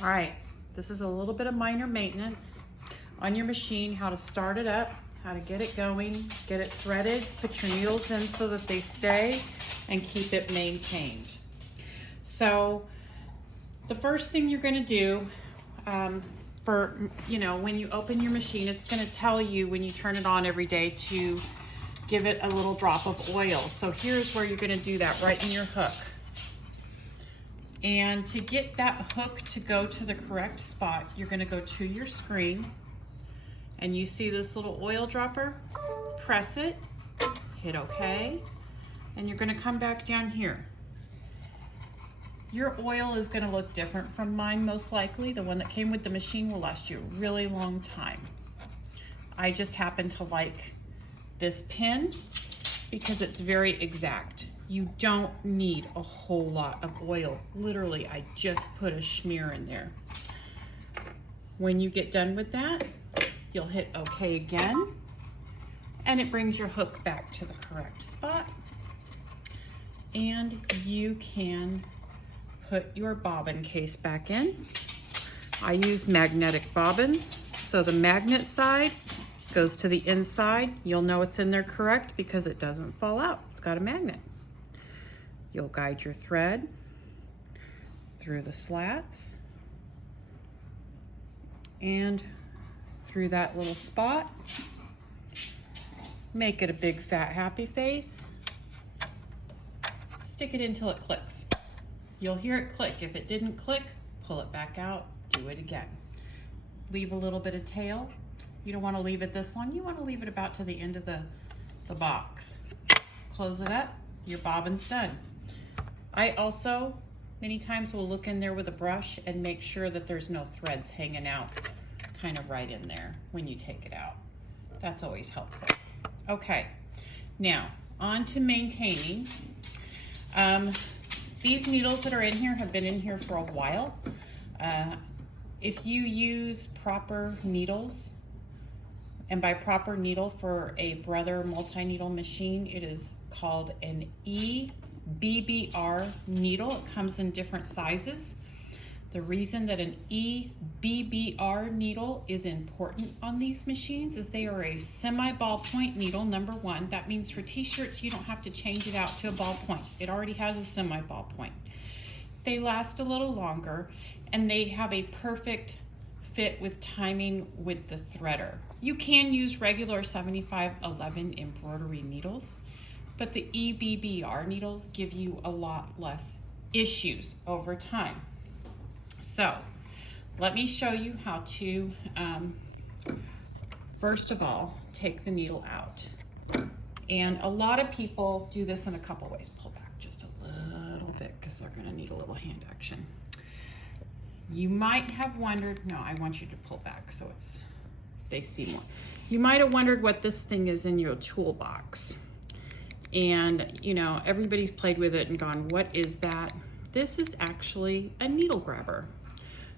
All right, this is a little bit of minor maintenance on your machine, how to start it up, how to get it going, get it threaded, put your needles in so that they stay, and keep it maintained. So the first thing you're gonna do when you open your machine, it's gonna tell you when you turn it on every day to give it a little drop of oil. So here's where you're gonna do that, right in your hook. And to get that hook to go to the correct spot, you're gonna go to your screen and you see this little oil dropper, press it, hit OK, and you're gonna come back down here. Your oil is gonna look different from mine, most likely. The one that came with the machine will last you a really long time. I just happen to like this pin because it's very exact. You don't need a whole lot of oil. Literally, I just put a smear in there. When you get done with that, you'll hit OK again, and it brings your hook back to the correct spot. And you can put your bobbin case back in. I use magnetic bobbins, so the magnet side goes to the inside. You'll know it's in there correct because it doesn't fall out. It's got a magnet. You'll guide your thread through the slats and through that little spot. Make it a big fat happy face. Stick it in till it clicks. You'll hear it click. If it didn't click, pull it back out, do it again. Leave a little bit of tail. You don't want to leave it this long. You want to leave it about to the end of the box. Close it up, your bobbin's done. I also, many times, will look in there with a brush and make sure that there's no threads hanging out kind of right in there when you take it out. That's always helpful. Okay, now on to maintaining. These needles that are in here have been in here for a while. If you use proper needles, and by proper needle for a Brother multi-needle machine, it is called an EBBR needle. It comes in different sizes. The reason that an EBBR needle is important on these machines is they are a semi-ballpoint needle, number one. That means for t-shirts, you don't have to change it out to a ballpoint. It already has a semi-ballpoint. They last a little longer, and they have a perfect fit with timing with the threader. You can use regular 7511 embroidery needles, but the EBBR needles give you a lot less issues over time. So let me show you how to, first of all, take the needle out. And a lot of people do this in a couple ways. Pull back just a little bit because they're gonna need a little hand action. You might have wondered, no, I want you to pull back so they see more. You might have wondered what this thing is in your toolbox. And everybody's played with it and gone, what is that? This is actually a needle grabber.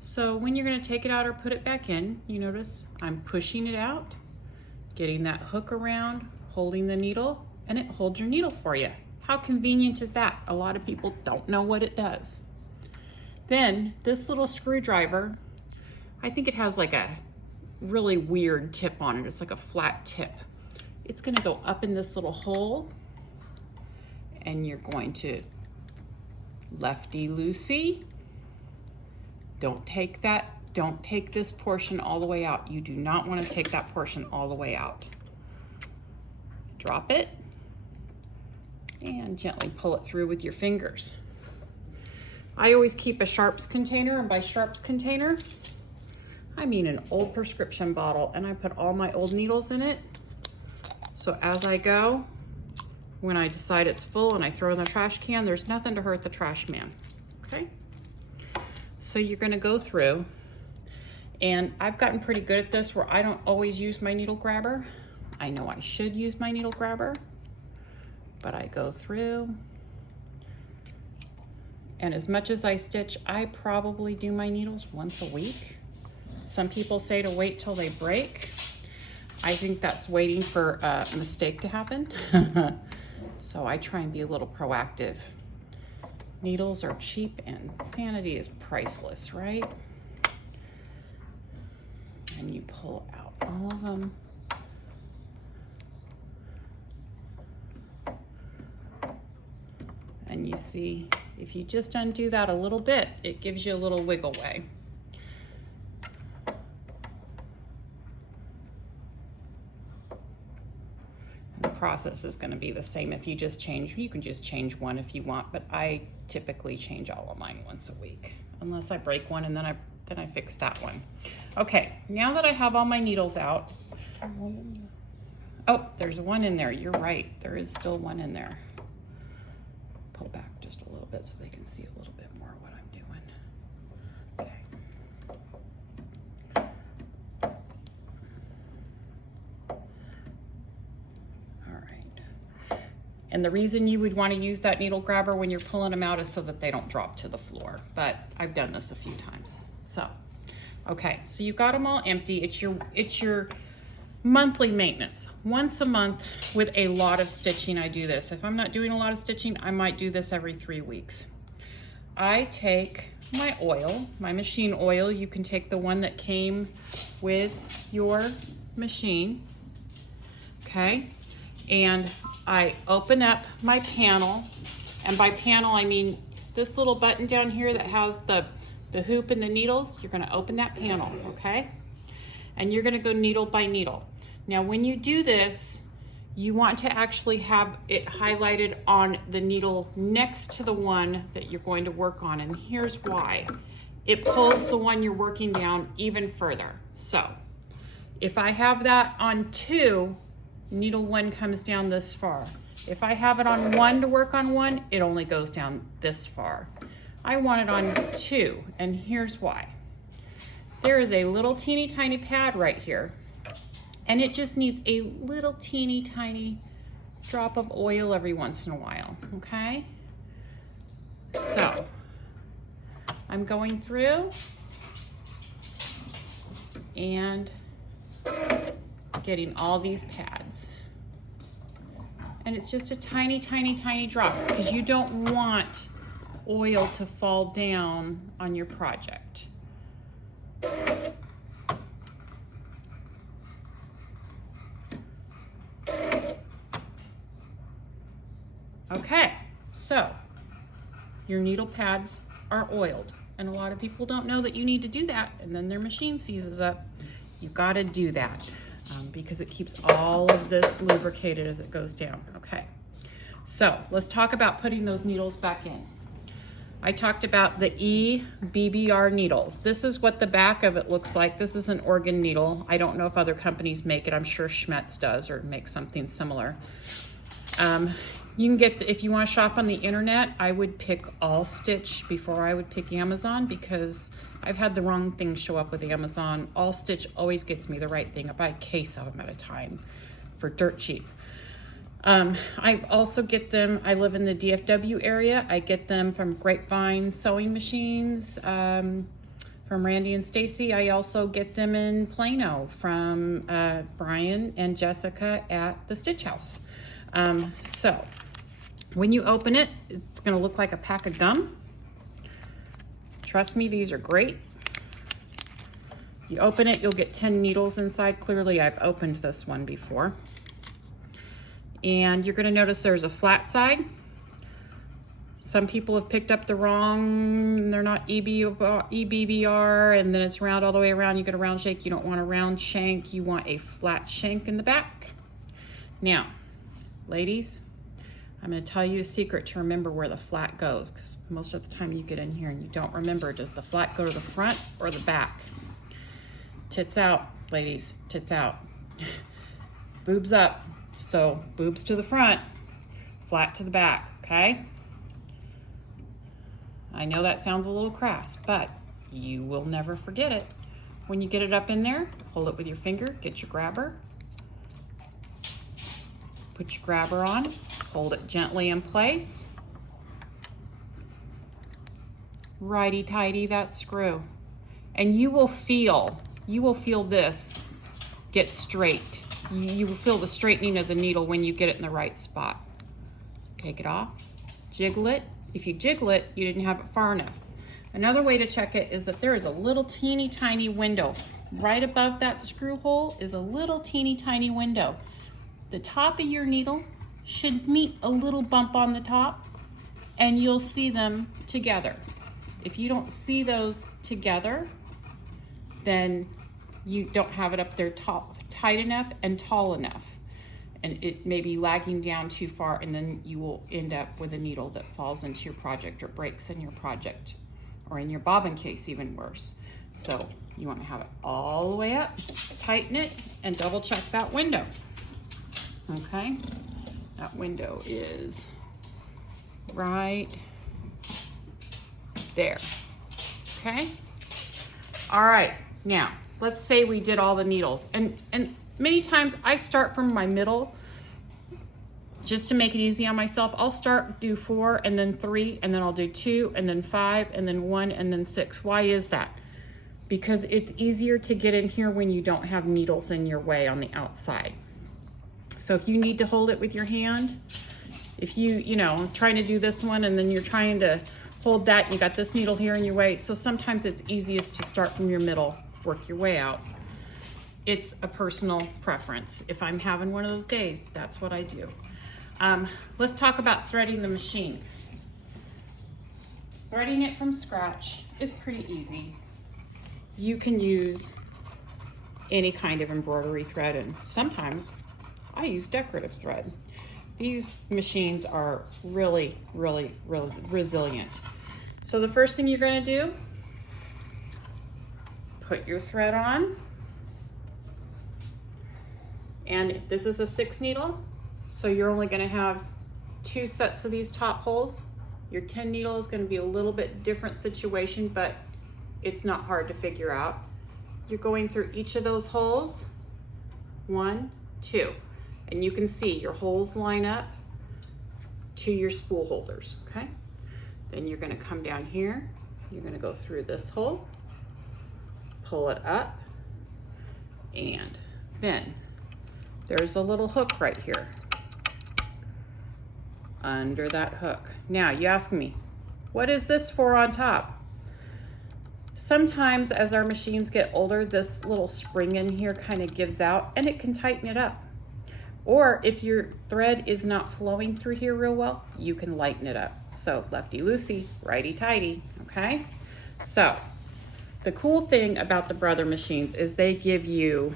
So when you're gonna take it out or put it back in, you notice I'm pushing it out, getting that hook around, holding the needle, and it holds your needle for you. How convenient is that? A lot of people don't know what it does. Then this little screwdriver, I think it has like a really weird tip on it. It's like a flat tip. It's gonna go up in this little hole, and you're going to lefty-loosey. Don't take this portion all the way out. You do not want to take that portion all the way out. Drop it and gently pull it through with your fingers. I always keep a sharps container, and by sharps container, I mean an old prescription bottle, and I put all my old needles in it. So as I go, when I decide it's full and I throw in the trash can, there's nothing to hurt the trash man, okay? So you're gonna go through, and I've gotten pretty good at this where I don't always use my needle grabber. I know I should use my needle grabber, but I go through, and as much as I stitch, I probably do my needles once a week. Some people say to wait till they break. I think that's waiting for a mistake to happen. So I try and be a little proactive. Needles are cheap and sanity is priceless, right? and you pull out all of them. And you see, if you just undo that a little bit, it gives you a little wiggle way. And the process is going to be the same if you just change. You can just change one if you want, but I typically change all of mine once a week, unless I break one and then I fix that one. Okay, now that I have all my needles out. Oh, there's one in there. You're right. There is still one in there. Pull back just a little bit so they can see a little bit more what I'm doing. Okay. All right. And the reason you would want to use that needle grabber when you're pulling them out is so that they don't drop to the floor. But I've done this a few times. So, okay, so you've got them all empty. It's your monthly maintenance. Once a month with a lot of stitching, I do this. If I'm not doing a lot of stitching, I might do this every 3 weeks. I take my oil, my machine oil. You can take the one that came with your machine, okay? And I open up my panel, and by panel I mean this little button down here that has the hoop and the needles. You're gonna open that panel, okay? And you're gonna go needle by needle. Now when you do this, you want to actually have it highlighted on the needle next to the one that you're going to work on, and here's why. It pulls the one you're working down even further. So if I have that on 2, needle 1 comes down this far. If I have it on 1 to work on 1, it only goes down this far. I want it on 2, and here's why. There is a little teeny tiny pad right here, and it just needs a little teeny tiny drop of oil every once in a while, okay? So I'm going through and getting all these pads. And it's just a tiny, tiny, tiny drop because you don't want oil to fall down on your project. Okay, so your needle pads are oiled, and a lot of people don't know that you need to do that, and then their machine seizes up. You've got to do that because it keeps all of this lubricated as it goes down. Okay, so let's talk about putting those needles back in. I talked about the EBBR needles. This is what the back of it looks like. This is an organ needle. I don't know if other companies make it. I'm sure Schmetz does or makes something similar. You can get, if you want to shop on the internet, I would pick All Stitch before I would pick Amazon because I've had the wrong thing show up with Amazon. All Stitch always gets me the right thing. I buy a case of them at a time for dirt cheap. I also get them, I live in the DFW area. I get them from Grapevine Sewing Machines, from Randy and Stacy. I also get them in Plano from Brian and Jessica at the Stitch House. So when you open it, it's gonna look like a pack of gum. Trust me, these are great. You open it, you'll get 10 needles inside. Clearly, I've opened this one before. And you're gonna notice there's a flat side. Some people have picked up the wrong, they're not EBBR, and then it's round all the way around. You get a round shank. You don't want a round shank, you want a flat shank in the back. Now, ladies, I'm gonna tell you a secret to remember where the flat goes, because most of the time you get in here and you don't remember, does the flat go to the front or the back? Tits out, ladies, tits out. Boobs up. So boobs to the front, flat to the back, okay? I know that sounds a little crass, but you will never forget it. When you get it up in there, hold it with your finger, get your grabber, put your grabber on, hold it gently in place, righty-tighty that screw, and you will feel this get straight. You will feel the straightening of the needle when you get it in the right spot. Take it off, jiggle it. If you jiggle it, you didn't have it far enough. Another way to check it is that there is a little teeny tiny window. Right above that screw hole is a little teeny tiny window. The top of your needle should meet a little bump on the top, and you'll see them together. If you don't see those together, then you don't have it up there tight enough and tall enough. And it may be lagging down too far, and then you will end up with a needle that falls into your project or breaks in your project, or in your bobbin case, even worse. So you want to have it all the way up, tighten it, and double check that window. Okay, that window is right there. Okay, all right, now let's say we did all the needles, and many times I start from my middle just to make it easy on myself. I'll do 4 and then 3, and then I'll do 2 and then 5 and then 1 and then 6. Why is that? Because it's easier to get in here when you don't have needles in your way on the outside. So if you need to hold it with your hand, if you know, trying to do this one and then you're trying to hold that, and you got this needle here in your way, so sometimes it's easiest to start from your middle, work your way out. It's a personal preference. If I'm having one of those days, that's what I do. Let's talk about threading the machine. Threading it from scratch is pretty easy. You can use any kind of embroidery thread, and sometimes I use decorative thread. These machines are really, really, really resilient. So the first thing you're gonna do, put your thread on. And this is a 6 needle, so you're only gonna have 2 sets of these top holes. Your 10 needle is gonna be a little bit different situation, but it's not hard to figure out. You're going through each of those holes, 1, 2, and you can see your holes line up to your spool holders, okay? Then you're gonna come down here, you're gonna go through this hole, pull it up, and then there's a little hook right here under that hook. Now you ask me, what is this for on top? Sometimes as our machines get older, this little spring in here kind of gives out and it can tighten it up. Or if your thread is not flowing through here real well, you can lighten it up. So lefty-loosey, righty-tighty, okay? So the cool thing about the Brother machines is they give you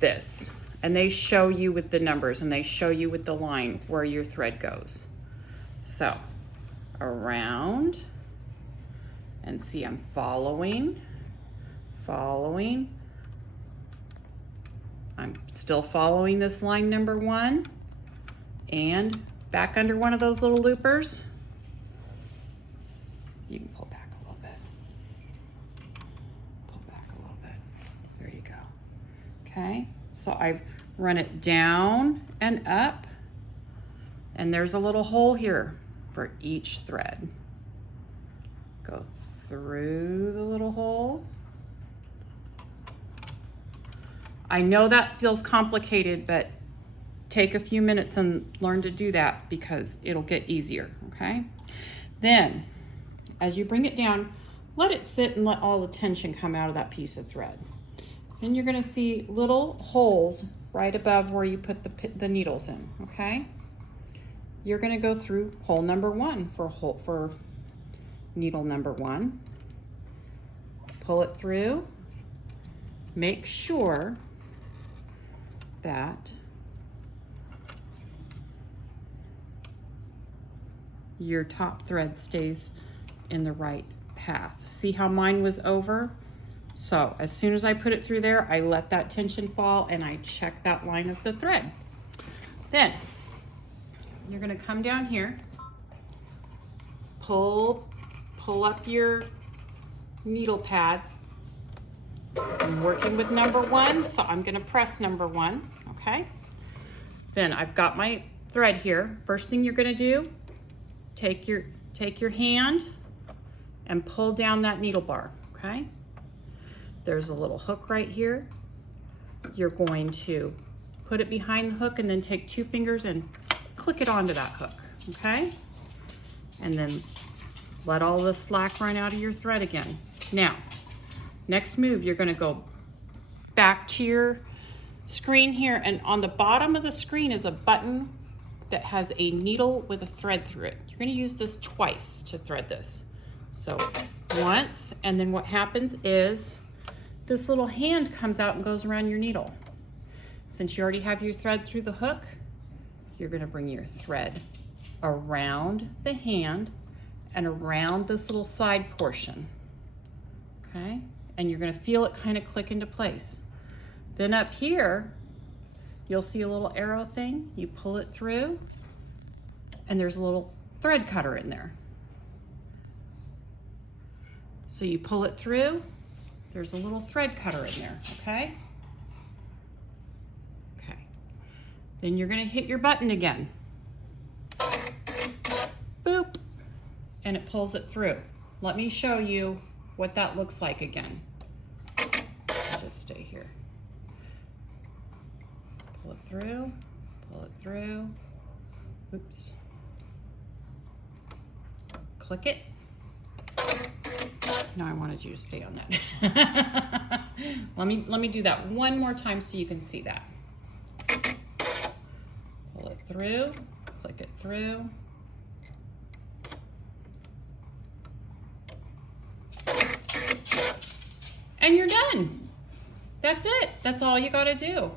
this, and they show you with the numbers, and they show you with the line where your thread goes. So around, and see I'm following. I'm still following this line number 1, and back under one of those little loopers. You can pull back a little bit. Pull back a little bit. There you go. Okay, so I've run it down and up, and there's a little hole here for each thread. Go through the little hole. I know that feels complicated, but take a few minutes and learn to do that because it'll get easier, okay? Then, as you bring it down, let it sit and let all the tension come out of that piece of thread. Then you're gonna see little holes right above where you put the needles in, okay? You're gonna go through hole number 1 for needle number 1. Pull it through. Make sure that your top thread stays in the right path. See how mine was over? So as soon as I put it through there, I let that tension fall and I check that line of the thread. Then you're gonna come down here, pull up your needle pad. I'm working with number 1, so I'm gonna press number 1, okay? Then I've got my thread here. First thing you're gonna do, take your hand and pull down that needle bar, okay? There's a little hook right here. You're going to put it behind the hook and then take 2 fingers and click it onto that hook, okay? And then Let all the slack run out of your thread again. Now, next move, you're gonna go back to your screen here, and on the bottom of the screen is a button that has a needle with a thread through it. You're gonna use this twice to thread this. So once, and then what happens is this little hand comes out and goes around your needle. Since you already have your thread through the hook, you're gonna bring your thread around the hand and around this little side portion, okay? And you're gonna feel it kind of click into place. Then up here, you'll see a little arrow thing. You pull it through, and there's a little thread cutter in there. So you pull it through, there's a little thread cutter in there, okay? Okay. Then you're gonna hit your button again. Boop, and it pulls it through. Let me show you what that looks like again. I'll just stay here. Pull it through, pull it through. Oops. Click it. No, I wanted you to stay on that. Let me do that one more time so you can see that. Pull it through, click it through. And you're done. That's it. That's all you gotta do.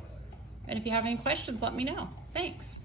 And if you have any questions, let me know. Thanks.